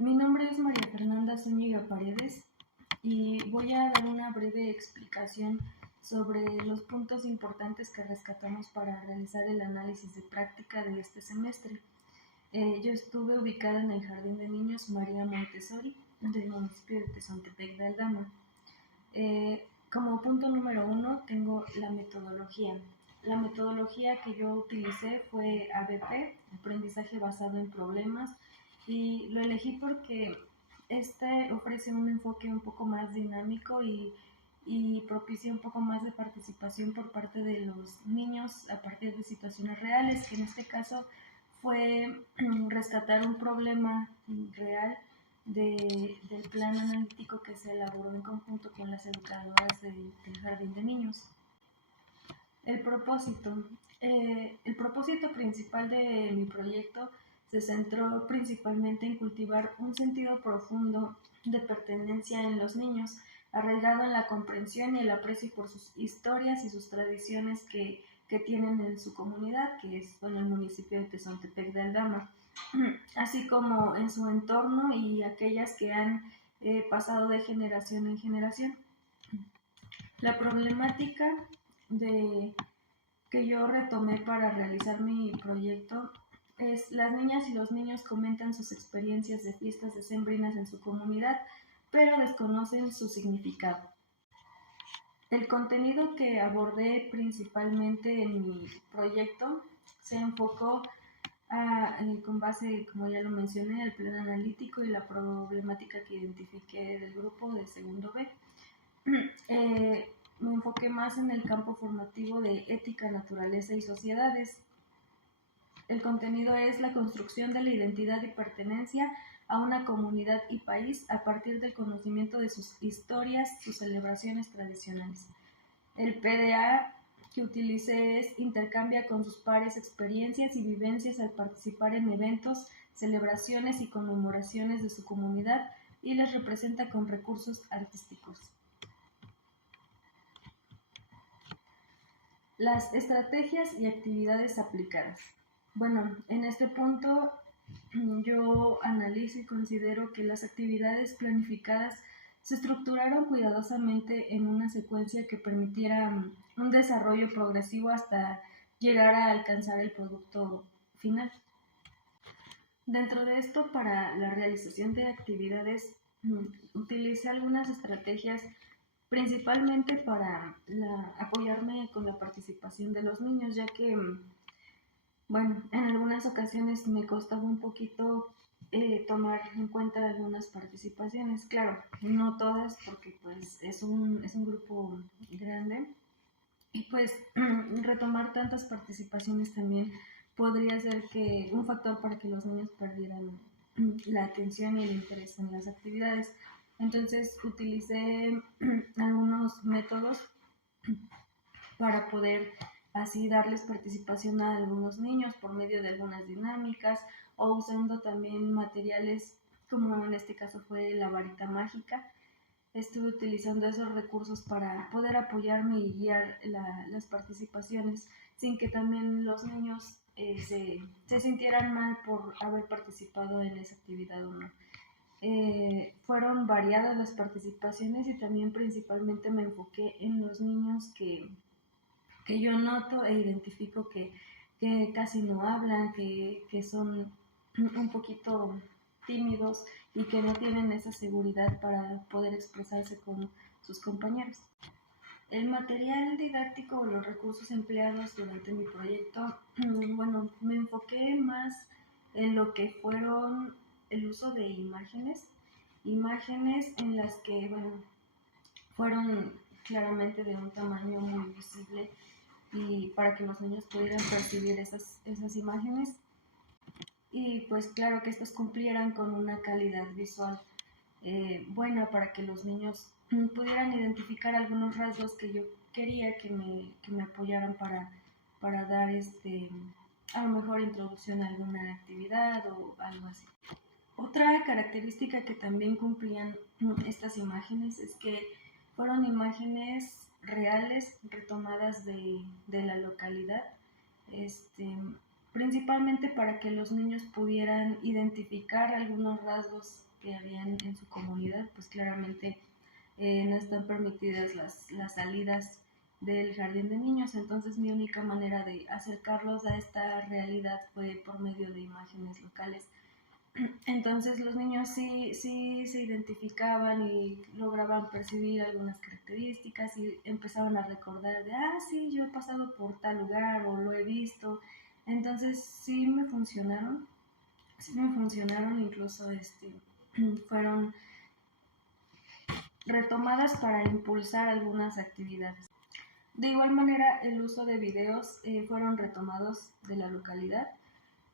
Mi nombre es María Fernanda Zúñiga Paredes y voy a dar una breve explicación sobre los puntos importantes que rescatamos para realizar el análisis de práctica de este semestre. Yo estuve ubicada en el Jardín de Niños María Montessori del municipio de Tezontepec de Aldama. Como punto número 1 tengo la metodología. La metodología que yo utilicé fue ABP, aprendizaje basado en problemas, y lo elegí porque este ofrece un enfoque un poco más dinámico y propicia un poco más de participación por parte de los niños a partir de situaciones reales, que en este caso fue rescatar un problema real del plan analítico que se elaboró en conjunto con las educadoras del Jardín de Niños. El propósito principal de mi proyecto se centró principalmente en cultivar un sentido profundo de pertenencia en los niños, arraigado en la comprensión y el aprecio por sus historias y sus tradiciones que tienen en su comunidad, que es el municipio de Tezontepec de Aldama, así como en su entorno y aquellas que han pasado de generación en generación. La problemática que yo retomé para realizar mi proyecto es: las niñas y los niños comentan sus experiencias de fiestas decembrinas en su comunidad, pero desconocen su significado. El contenido que abordé principalmente en mi proyecto se enfocó con base, como ya lo mencioné, al plan analítico y la problemática que identifiqué del grupo de segundo B. Me enfoqué más en el campo formativo de ética, naturaleza y sociedades. El contenido es la construcción de la identidad y pertenencia a una comunidad y país a partir del conocimiento de sus historias, sus celebraciones tradicionales. El PDA que utilicé es: intercambia con sus pares experiencias y vivencias al participar en eventos, celebraciones y conmemoraciones de su comunidad y les representa con recursos artísticos. Las estrategias y actividades aplicadas. Bueno, en este punto yo analizo y considero que las actividades planificadas se estructuraron cuidadosamente en una secuencia que permitiera un desarrollo progresivo hasta llegar a alcanzar el producto final. Dentro de esto, para la realización de actividades, utilicé algunas estrategias principalmente para apoyarme con la participación de los niños, ya que, en algunas ocasiones me costaba un poquito tomar en cuenta algunas participaciones. Claro, no todas, porque pues es un grupo grande, y pues retomar tantas participaciones también podría ser que un factor para que los niños perdieran la atención y el interés en las actividades. Entonces utilicé algunos métodos para poder así darles participación a algunos niños por medio de algunas dinámicas, o usando también materiales como en este caso fue la varita mágica. Estuve utilizando esos recursos para poder apoyarme y guiar las participaciones sin que también los niños se sintieran mal por haber participado en esa actividad o no. Fueron variadas las participaciones y también principalmente me enfoqué en los niños que yo noto e identifico que casi no hablan, que son un poquito tímidos y que no tienen esa seguridad para poder expresarse con sus compañeros. El material didáctico o los recursos empleados durante mi proyecto, me enfoqué más en lo que fueron el uso de imágenes en las que, fueron claramente de un tamaño muy visible y para que los niños pudieran percibir esas imágenes, y pues claro que estos cumplieran con una calidad visual buena para que los niños pudieran identificar algunos rasgos que yo quería que me apoyaran para dar a lo mejor introducción a alguna actividad o algo así. Otra característica que también cumplían estas imágenes es que fueron imágenes reales retomadas de la localidad. principalmente para que los niños pudieran identificar algunos rasgos que habían en su comunidad. Pues claramente no están permitidas las salidas del jardín de niños, entonces mi única manera de acercarlos a esta realidad fue por medio de imágenes locales. Entonces los niños sí se identificaban y lograban percibir algunas características y empezaban a recordar de, sí, yo he pasado por tal lugar o lo he visto. Entonces sí me funcionaron, incluso fueron retomadas para impulsar algunas actividades. De igual manera, el uso de videos fueron retomados de la localidad.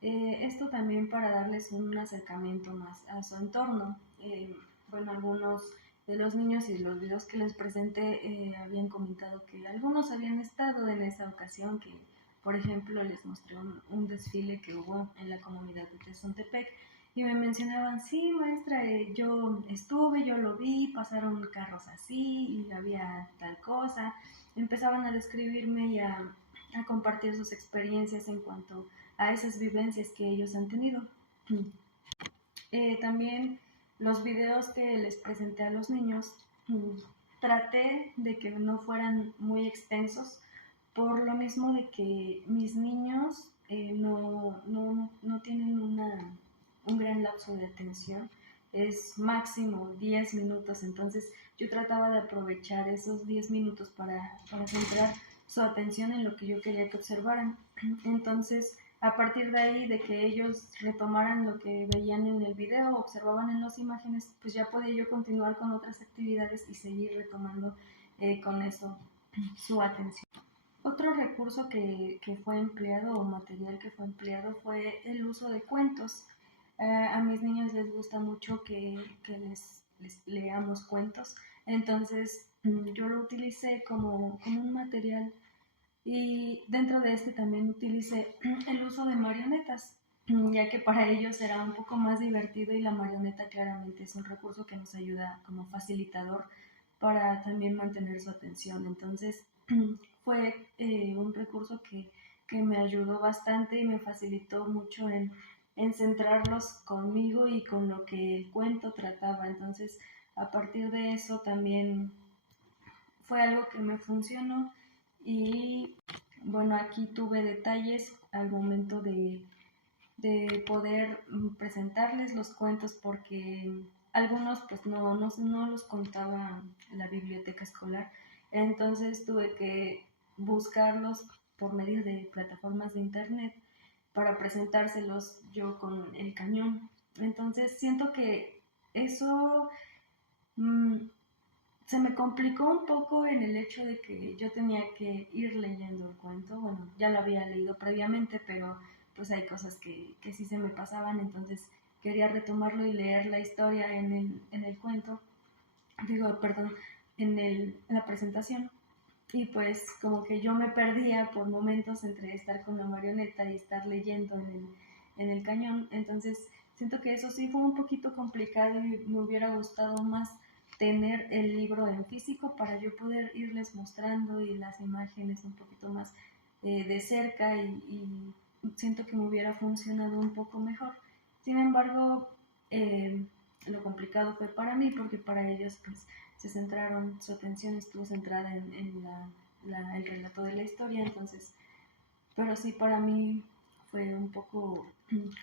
Esto también para darles un acercamiento más a su entorno. Bueno, algunos de los niños y los videos que les presenté habían comentado que algunos habían estado en esa ocasión, que por ejemplo les mostré un desfile que hubo en la comunidad de Tezontepec y me mencionaban, sí maestra, yo estuve, yo lo vi, pasaron carros así y había tal cosa. Empezaban a describirme y a compartir sus experiencias en cuanto a esas vivencias que ellos han tenido. También los videos que les presenté a los niños, traté de que no fueran muy extensos, por lo mismo de que mis niños no tienen un gran lapso de atención, es máximo 10 minutos, entonces yo trataba de aprovechar esos 10 minutos para centrar su atención en lo que yo quería que observaran. Entonces, a partir de ahí, de que ellos retomaran lo que veían en el video, observaban en las imágenes, pues ya podía yo continuar con otras actividades y seguir retomando con eso su atención. Otro recurso que fue empleado o material que fue empleado fue el uso de cuentos. A mis niños les gusta mucho que les leamos cuentos, entonces yo lo utilicé como un material. Y dentro de también utilicé el uso de marionetas, ya que para ellos era un poco más divertido y la marioneta claramente es un recurso que nos ayuda como facilitador para también mantener su atención. Entonces fue un recurso que me ayudó bastante y me facilitó mucho en centrarlos conmigo y con lo que el cuento trataba. Entonces a partir de eso también fue algo que me funcionó. Y bueno, aquí tuve detalles al momento de poder presentarles los cuentos, porque algunos pues no los contaba la biblioteca escolar, entonces tuve que buscarlos por medio de plataformas de internet para presentárselos yo con el cañón. Entonces siento que eso se me complicó un poco en el hecho de que yo tenía que ir leyendo el cuento. Bueno, ya lo había leído previamente, pero pues hay cosas que sí se me pasaban, entonces quería retomarlo y leer la historia en el cuento, perdón, en la presentación. Y pues como que yo me perdía por momentos entre estar con la marioneta y estar leyendo en el cañón. Entonces siento que eso sí fue un poquito complicado y me hubiera gustado más tener el libro en físico para yo poder irles mostrando y las imágenes un poquito más de cerca, y siento que me hubiera funcionado un poco mejor. Sin embargo, lo complicado fue para mí, porque para ellos pues se centraron, su atención estuvo centrada en el relato de la historia. Entonces, pero sí, para mí fue un poco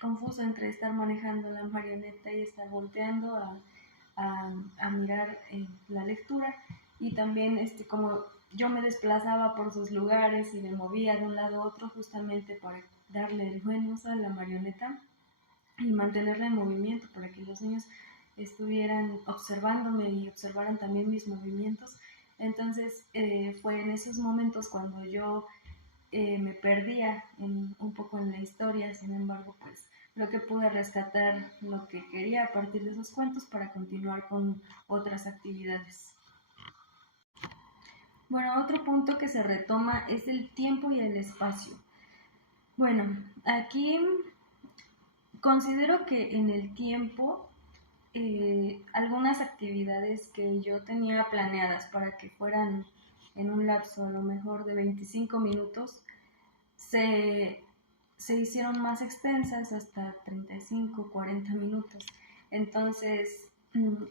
confuso entre estar manejando la marioneta y estar volteando a mirar la lectura, y también como yo me desplazaba por sus lugares y me movía de un lado a otro justamente para darle el buen uso a la marioneta y mantenerla en movimiento para que los niños estuvieran observándome y observaran también mis movimientos. Entonces fue en esos momentos cuando yo me perdía un poco en la historia. Sin embargo, pues creo que pude rescatar lo que quería a partir de esos cuentos para continuar con otras actividades. Bueno, otro punto que se retoma es el tiempo y el espacio. Bueno, aquí considero que en el tiempo algunas actividades que yo tenía planeadas para que fueran en un lapso a lo mejor de 25 minutos se se hicieron más extensas hasta 35, 40 minutos. Entonces,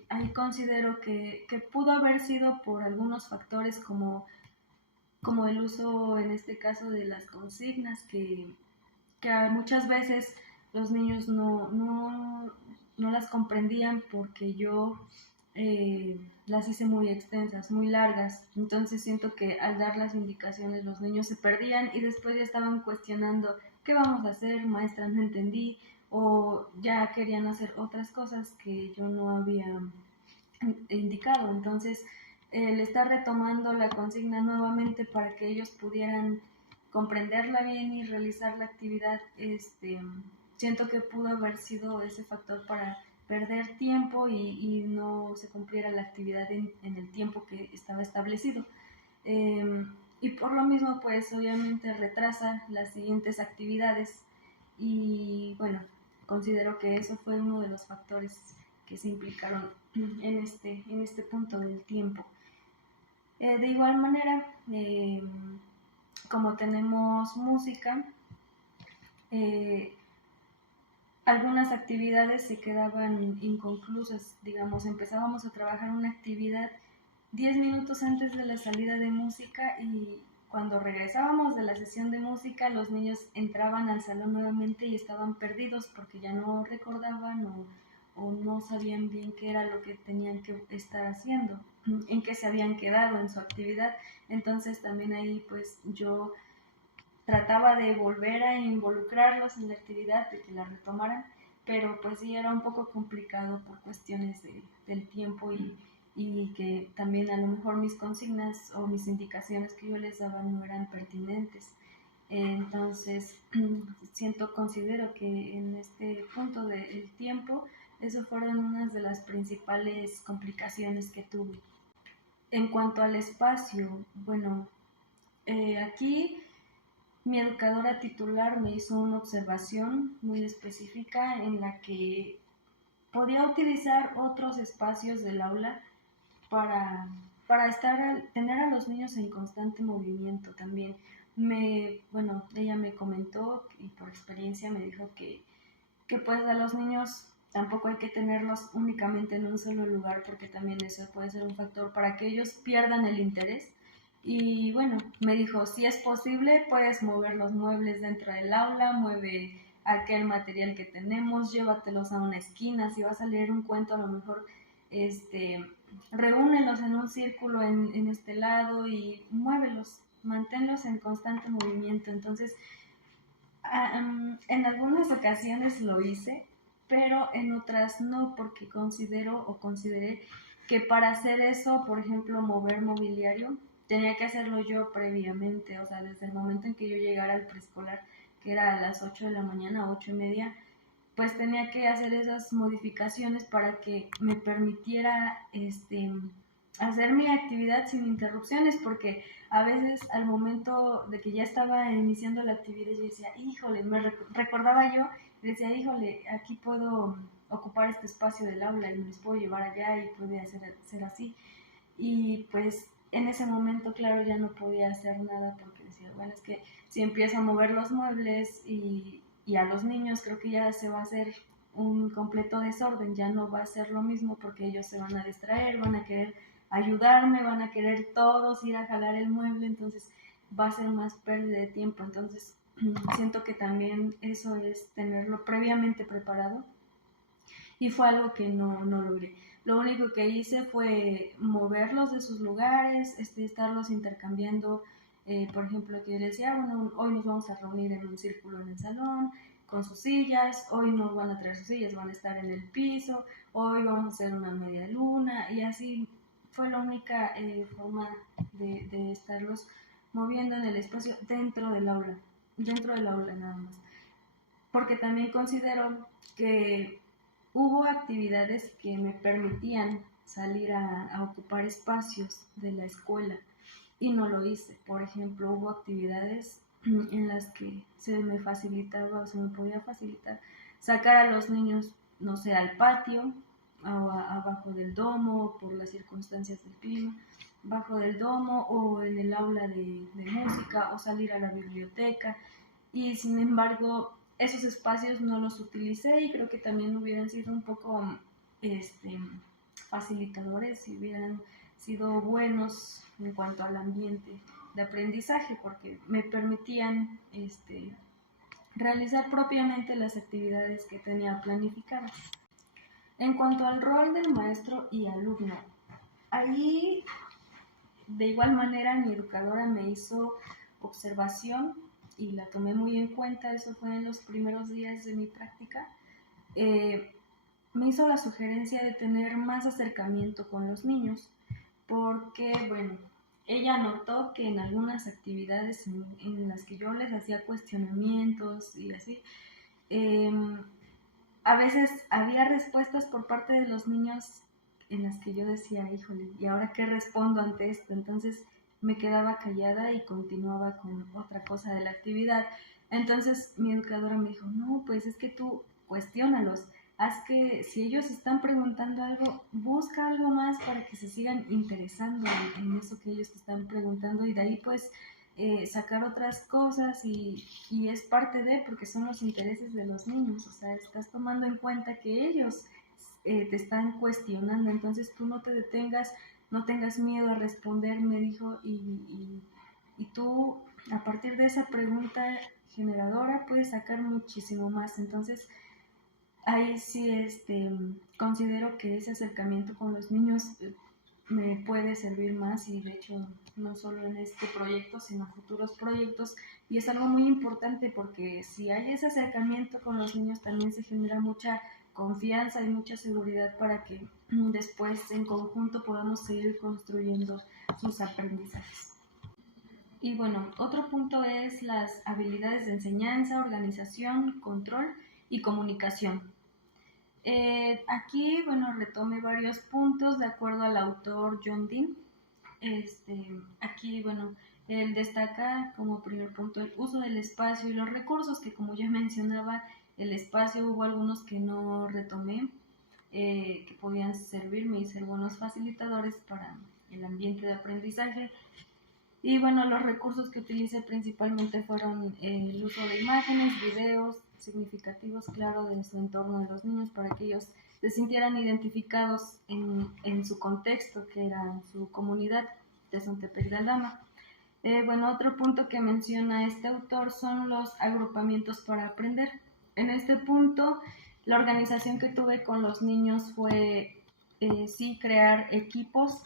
ahí considero que pudo haber sido por algunos factores como el uso en este caso de las consignas, que muchas veces los niños no las comprendían porque yo las hice muy extensas, muy largas. Entonces siento que al dar las indicaciones los niños se perdían y después ya estaban cuestionando qué vamos a hacer, maestra, no entendí, o ya querían hacer otras cosas que yo no había indicado. Entonces el estar retomando la consigna nuevamente para que ellos pudieran comprenderla bien y realizar la actividad, siento que pudo haber sido ese factor para perder tiempo y no se cumpliera la actividad en el tiempo que estaba establecido. Y por lo mismo, pues obviamente retrasa las siguientes actividades y bueno, considero que eso fue uno de los factores que se implicaron en este punto del tiempo. De igual manera, como tenemos música, algunas actividades se quedaban inconclusas. Digamos, empezábamos a trabajar una actividad 10 minutos antes de la salida de música y cuando regresábamos de la sesión de música los niños entraban al salón nuevamente y estaban perdidos porque ya no recordaban o no sabían bien qué era lo que tenían que estar haciendo, en qué se habían quedado en su actividad. Entonces también ahí pues yo trataba de volver a involucrarlos en la actividad, de que la retomaran, pero pues sí era un poco complicado por cuestiones del tiempo y que también a lo mejor mis consignas o mis indicaciones que yo les daba no eran pertinentes. Entonces, considero que en este punto del tiempo, eso fueron unas de las principales complicaciones que tuve. En cuanto al espacio, bueno, aquí mi educadora titular me hizo una observación muy específica en la que podía utilizar otros espacios del aula para, tener a los niños en constante movimiento también. Ella me comentó y por experiencia me dijo que pues a los niños tampoco hay que tenerlos únicamente en un solo lugar porque también eso puede ser un factor para que ellos pierdan el interés. Y bueno, me dijo, si es posible, puedes mover los muebles dentro del aula, mueve aquel material que tenemos, llévatelos a una esquina, si vas a leer un cuento a lo mejor, reúnelos en un círculo en este lado y muévelos, manténlos en constante movimiento. Entonces, en algunas ocasiones lo hice, pero en otras no, porque consideré que para hacer eso, por ejemplo, mover mobiliario, tenía que hacerlo yo previamente, o sea, desde el momento en que yo llegara al preescolar, que era a las 8 de la mañana, 8:30, pues tenía que hacer esas modificaciones para que me permitiera hacer mi actividad sin interrupciones, porque a veces al momento de que ya estaba iniciando la actividad yo decía, híjole, recordaba yo y decía, híjole, aquí puedo ocupar este espacio del aula y me los puedo llevar allá y puede ser así. Y pues en ese momento, claro, ya no podía hacer nada porque decía, bueno, es que si empiezo a mover los muebles y a los niños creo que ya se va a hacer un completo desorden, ya no va a ser lo mismo porque ellos se van a distraer, van a querer ayudarme, van a querer todos ir a jalar el mueble, entonces va a ser más pérdida de tiempo. Entonces siento que también eso es tenerlo previamente preparado y fue algo que no logré. Lo único que hice fue moverlos de sus lugares, estarlos intercambiando. Por ejemplo, que yo les decía, bueno, hoy nos vamos a reunir en un círculo en el salón con sus sillas, hoy no van a traer sus sillas, van a estar en el piso, hoy vamos a hacer una media luna, y así fue la única forma de estarlos moviendo en el espacio dentro del aula nada más. Porque también considero que hubo actividades que me permitían salir a ocupar espacios de la escuela y no lo hice. Por ejemplo, hubo actividades en las que se me facilitaba o se me podía facilitar sacar a los niños, no sé, al patio, abajo del domo, por las circunstancias del clima, bajo del domo o en el aula de música o salir a la biblioteca. y sin embargo esos espacios no los utilicé y creo que también hubieran sido un poco facilitadores y hubieran sido buenos en cuanto al ambiente de aprendizaje porque me permitían realizar propiamente las actividades que tenía planificadas. En cuanto al rol del maestro y alumno, ahí de igual manera mi educadora me hizo observación y la tomé muy en cuenta, eso fue en los primeros días de mi práctica. Me hizo la sugerencia de tener más acercamiento con los niños, porque, bueno, ella notó que en algunas actividades en las que yo les hacía cuestionamientos y así, a veces había respuestas por parte de los niños en las que yo decía, híjole, ¿y ahora qué respondo ante esto? Entonces me quedaba callada y continuaba con otra cosa de la actividad. Entonces mi educadora me dijo, no, pues es que tú cuestiónalos, haz que si ellos están preguntando algo, busca algo más para que se sigan interesando en eso que ellos te están preguntando y de ahí pues sacar otras cosas y es parte de, porque son los intereses de los niños, o sea, estás tomando en cuenta que ellos te están cuestionando, entonces tú no te detengas, no tengas miedo a responder, me dijo, y tú a partir de esa pregunta generadora puedes sacar muchísimo más, entonces ahí sí considero que ese acercamiento con los niños me puede servir más y de hecho no solo en este proyecto sino en futuros proyectos y es algo muy importante porque si hay ese acercamiento con los niños también se genera mucha confianza y mucha seguridad para que después en conjunto podamos seguir construyendo sus aprendizajes. Y bueno, otro punto es las habilidades de enseñanza, organización, control y comunicación. Aquí, bueno, retome varios puntos de acuerdo al autor John Dean. Aquí, bueno, él destaca como primer punto el uso del espacio y los recursos, que como ya mencionaba, el espacio hubo algunos que no retomé, que podían servirme y ser buenos facilitadores para el ambiente de aprendizaje. Y bueno, los recursos que utilicé principalmente fueron el uso de imágenes, videos significativos, claro, de su entorno de los niños para que ellos se sintieran identificados en su contexto, que era su comunidad de Zontepec de Aldama. Bueno, otro punto que menciona este autor son los agrupamientos para aprender. En este punto, la organización que tuve con los niños fue, sí, crear equipos,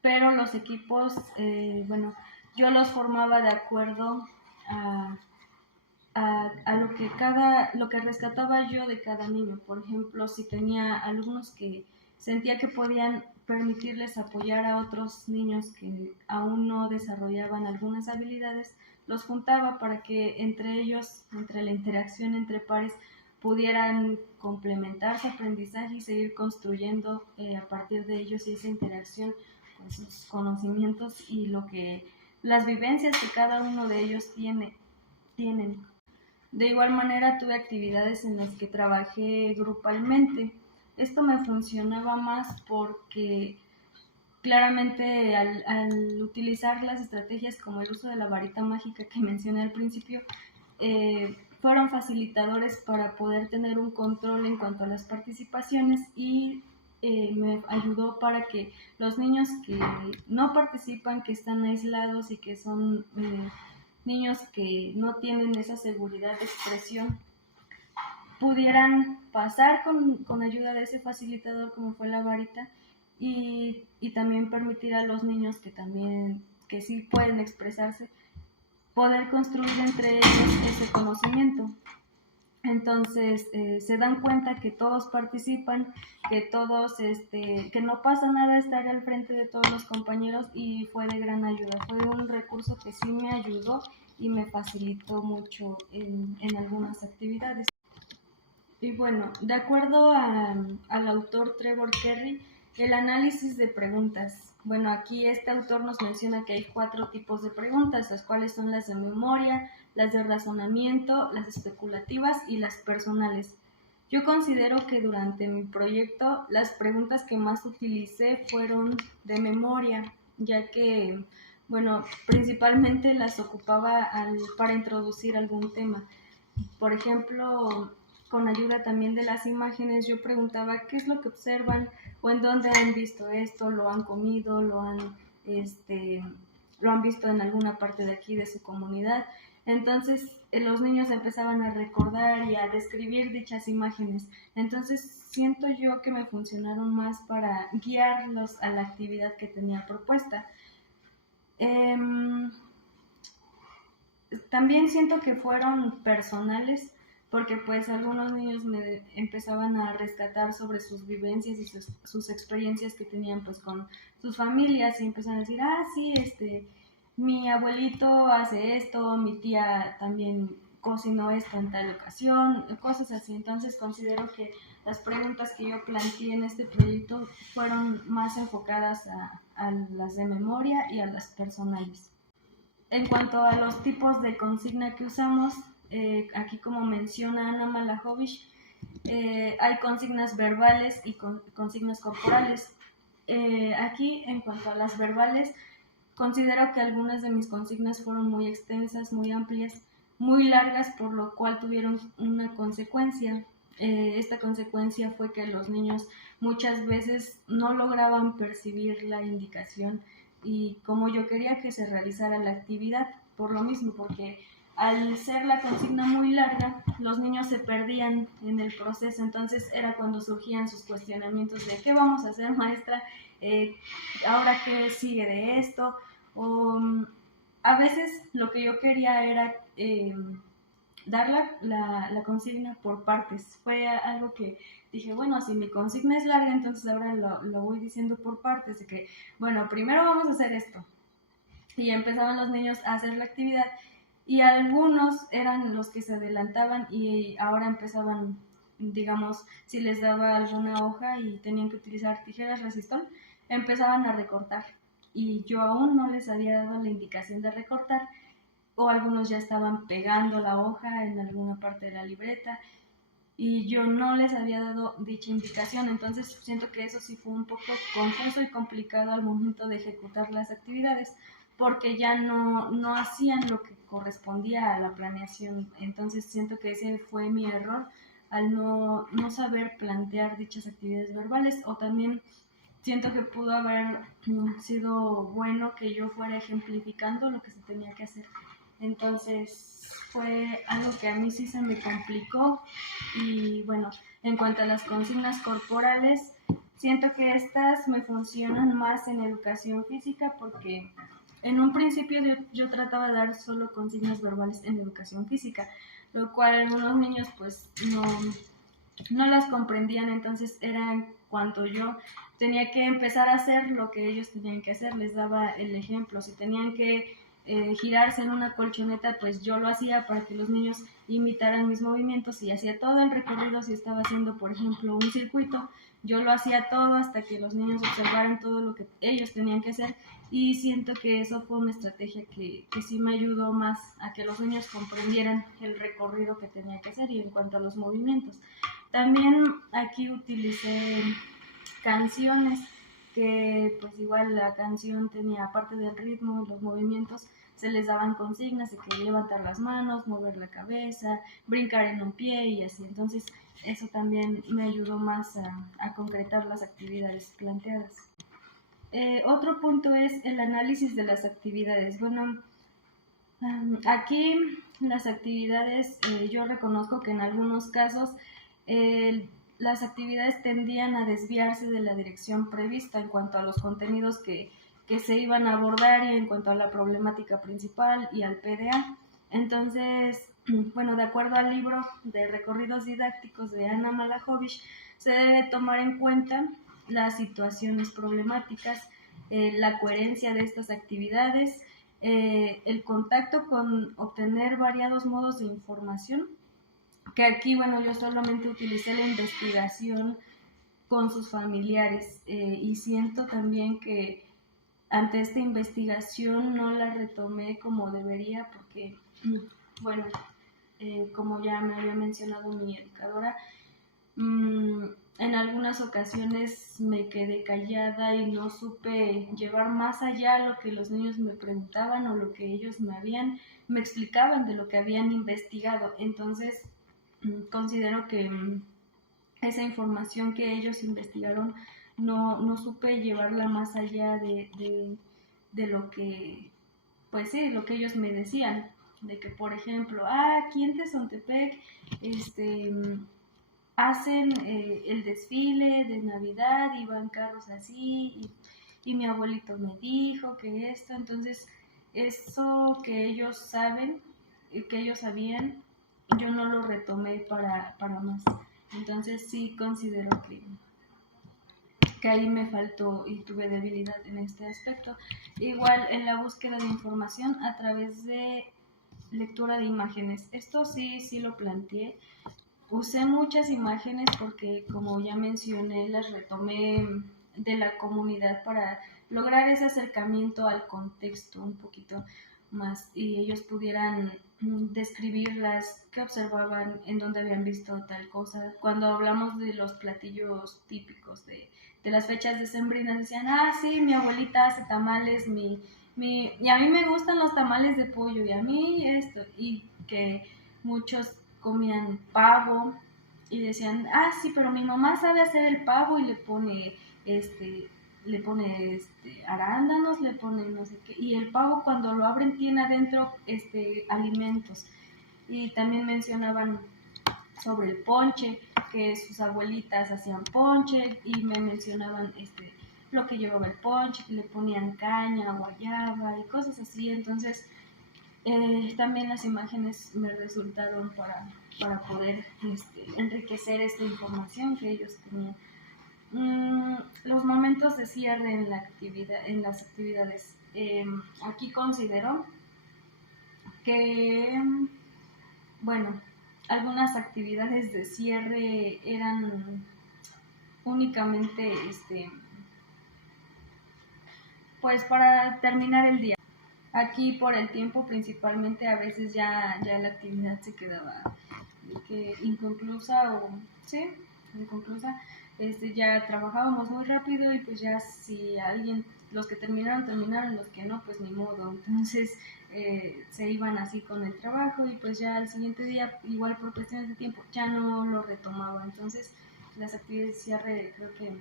pero los equipos, bueno, yo los formaba de acuerdo a lo que rescataba yo de cada niño. Por ejemplo, si tenía alumnos que sentía que podían permitirles apoyar a otros niños que aún no desarrollaban algunas habilidades, los juntaba para que entre ellos, entre la interacción entre pares, pudieran complementar su aprendizaje y seguir construyendo a partir de ellos y esa interacción, pues, sus conocimientos y las vivencias que cada uno de ellos tienen. De igual manera tuve actividades en las que trabajé grupalmente. Esto me funcionaba más porque claramente al utilizar las estrategias como el uso de la varita mágica que mencioné al principio, fueron facilitadores para poder tener un control en cuanto a las participaciones y me ayudó para que los niños que no participan, que están aislados y que son niños que no tienen esa seguridad de expresión, pudieran pasar con ayuda de ese facilitador como fue la varita y también permitir a los niños que sí pueden expresarse, poder construir entre ellos ese conocimiento. Entonces se dan cuenta que todos participan, que todos, que no pasa nada estar al frente de todos los compañeros y fue de gran ayuda. Fue un recurso que sí me ayudó y me facilitó mucho en algunas actividades. Y bueno, de acuerdo al autor Trevor Kerry, el análisis de preguntas. Bueno, aquí este autor nos menciona que hay 4 tipos de preguntas, las cuales son las de memoria, las de razonamiento, las especulativas y las personales. Yo considero que durante mi proyecto las preguntas que más utilicé fueron de memoria, ya que bueno, principalmente las ocupaba para introducir algún tema. Por ejemplo, con ayuda también de las imágenes, yo preguntaba qué es lo que observan o en dónde han visto esto, lo han comido, este, lo han visto en alguna parte de aquí de su comunidad. Entonces los niños empezaban a recordar y a describir dichas imágenes. Entonces siento yo que me funcionaron más para guiarlos a la actividad que tenía propuesta. También siento que fueron personales porque pues algunos niños me empezaban a rescatar sobre sus vivencias y sus experiencias que tenían pues con sus familias y empezaban a decir, sí, mi abuelito hace esto, mi tía también cocinó esto en tal ocasión, cosas así. Entonces considero que las preguntas que yo planteé en este proyecto fueron más enfocadas a las de memoria y a las personales. En cuanto a los tipos de consigna que usamos, aquí como menciona Ana Malajovich, hay consignas verbales y consignas corporales. Aquí, en cuanto a las verbales, considero que algunas de mis consignas fueron muy extensas, muy amplias, muy largas, por lo cual tuvieron una consecuencia. Esta consecuencia fue que los niños muchas veces no lograban percibir la indicación y como yo quería que se realizara la actividad, por lo mismo, porque al ser la consigna muy larga, los niños se perdían en el proceso, entonces era cuando surgían sus cuestionamientos de ¿qué vamos a hacer, maestra? ¿Ahora qué sigue de esto? O a veces lo que yo quería era dar la consigna por partes. Fue algo que dije, bueno, si mi consigna es larga, entonces ahora lo voy diciendo por partes, de que, bueno, primero vamos a hacer esto. Y empezaban los niños a hacer la actividad y algunos eran los que se adelantaban y ahora empezaban, digamos, si les daba alguna hoja y tenían que utilizar tijeras resistol, empezaban a recortar y yo aún no les había dado la indicación de recortar o algunos ya estaban pegando la hoja en alguna parte de la libreta y yo no les había dado dicha indicación, entonces siento que eso sí fue un poco confuso y complicado al momento de ejecutar las actividades, porque ya no hacían lo que correspondía a la planeación, entonces siento que ese fue mi error al no saber plantear dichas actividades verbales, o también siento que pudo haber sido bueno que yo fuera ejemplificando lo que se tenía que hacer. Entonces fue algo que a mí sí se me complicó. Y bueno, en cuanto a las consignas corporales, siento que estas me funcionan más en educación física porque en un principio yo trataba de dar solo consignas verbales en educación física, lo cual algunos niños pues no las comprendían, entonces era cuando yo tenía que empezar a hacer lo que ellos tenían que hacer, les daba el ejemplo, si tenían que girarse en una colchoneta, pues yo lo hacía para que los niños imitaran mis movimientos y hacía todo el recorrido. Si estaba haciendo, por ejemplo, un circuito, yo lo hacía todo hasta que los niños observaran todo lo que ellos tenían que hacer, y siento que eso fue una estrategia que sí me ayudó más a que los niños comprendieran el recorrido que tenía que hacer. Y en cuanto a los movimientos, también aquí utilicé canciones que pues igual la canción tenía, aparte del ritmo y los movimientos, se les daban consignas de que levantar las manos, mover la cabeza, brincar en un pie y así. Entonces eso también me ayudó más a concretar las actividades planteadas. Otro punto es el análisis de las actividades. Bueno, aquí las actividades, yo reconozco que en algunos casos las actividades tendían a desviarse de la dirección prevista en cuanto a los contenidos que se iban a abordar y en cuanto a la problemática principal y al PDA. Entonces, bueno, de acuerdo al libro de recorridos didácticos de Ana Malajovich, se debe tomar en cuenta las situaciones problemáticas, la coherencia de estas actividades, el contacto con obtener variados modos de información, que aquí, bueno, yo solamente utilicé la investigación con sus familiares y siento también que ante esta investigación no la retomé como debería porque, bueno, como ya me había mencionado mi educadora, En algunas ocasiones me quedé callada y no supe llevar más allá lo que los niños me preguntaban o lo que ellos me explicaban de lo que habían investigado. Entonces, considero que esa información que ellos investigaron no supe llevarla más allá de lo que, pues sí, lo que ellos me decían, de que por ejemplo, aquí en Tezontepec, hacen el desfile de Navidad y van carros así y mi abuelito me dijo que esto, entonces eso que ellos saben, que ellos sabían, yo no lo retomé para más. Entonces sí considero que ahí me faltó y tuve debilidad en este aspecto. Igual en la búsqueda de información a través de lectura de imágenes. Esto sí lo planteé. Usé muchas imágenes porque, como ya mencioné, las retomé de la comunidad para lograr ese acercamiento al contexto un poquito más y ellos pudieran describirlas, qué observaban, en dónde habían visto tal cosa. Cuando hablamos de los platillos típicos de las fechas decembrinas, decían, sí, mi abuelita hace tamales, y a mí me gustan los tamales de pollo, y a mí esto, y que muchos comían pavo y decían, sí, pero mi mamá sabe hacer el pavo y le pone arándanos, le pone no sé qué, y el pavo cuando lo abren tiene adentro alimentos. Y también mencionaban sobre el ponche, que sus abuelitas hacían ponche y me mencionaban lo que llevaba el ponche, que le ponían caña, guayaba y cosas así. Entonces también las imágenes me resultaron para poder enriquecer esta información que ellos tenían. Los momentos de cierre en las actividades. Aquí considero que, bueno, algunas actividades de cierre eran únicamente pues para terminar el día. Aquí por el tiempo principalmente a veces ya la actividad se quedaba inconclusa o sí, inconclusa. Ya trabajábamos muy rápido y pues ya si alguien, los que terminaron, los que no, pues ni modo. Entonces se iban así con el trabajo y pues ya al siguiente día, igual por cuestiones de tiempo, ya no lo retomaba. Entonces las actividades de cierre creo que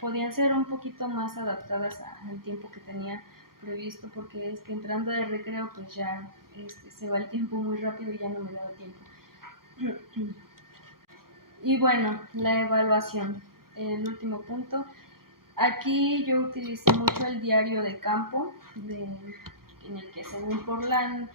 podían ser un poquito más adaptadas al tiempo que tenía previsto, porque es que entrando de recreo pues ya se va el tiempo muy rápido y ya no me daba tiempo. Y bueno, la evaluación, el último punto. Aquí yo utilicé mucho el diario de campo, en el que según Portland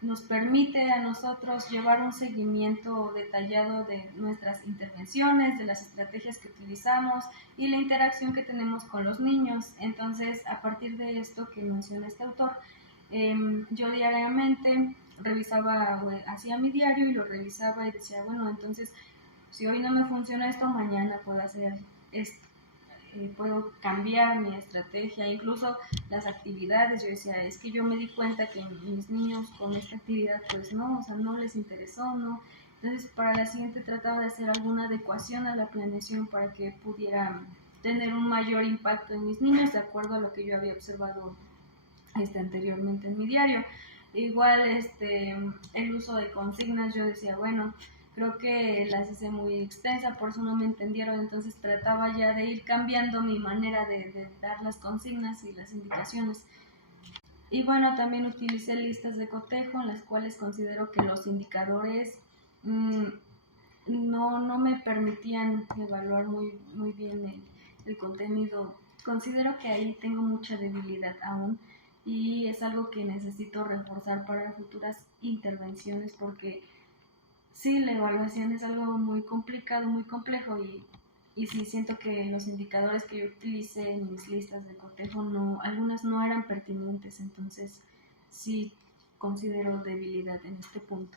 nos permite a nosotros llevar un seguimiento detallado de nuestras intervenciones, de las estrategias que utilizamos y la interacción que tenemos con los niños. Entonces, a partir de esto que menciona este autor, yo diariamente revisaba, hacía mi diario y lo revisaba y decía, bueno, entonces, si hoy no me funciona esto, mañana puedo hacer esto. Puedo cambiar mi estrategia, incluso las actividades. Yo decía, es que yo me di cuenta que mis niños con esta actividad pues no, o sea, no les interesó, ¿no? Entonces para la siguiente trataba de hacer alguna adecuación a la planeación para que pudiera tener un mayor impacto en mis niños de acuerdo a lo que yo había observado anteriormente en mi diario. Igual el uso de consignas, yo decía, bueno, creo que las hice muy extensa, por eso no me entendieron, entonces trataba ya de ir cambiando mi manera de dar las consignas y las indicaciones. Y bueno, también utilicé listas de cotejo en las cuales considero que los indicadores no me permitían evaluar muy bien el contenido. Considero que ahí tengo mucha debilidad aún y es algo que necesito reforzar para futuras intervenciones porque sí, la evaluación es algo muy complicado, muy complejo y sí siento que los indicadores que yo utilicé en mis listas de cotejo algunas no eran pertinentes, entonces sí considero debilidad en este punto.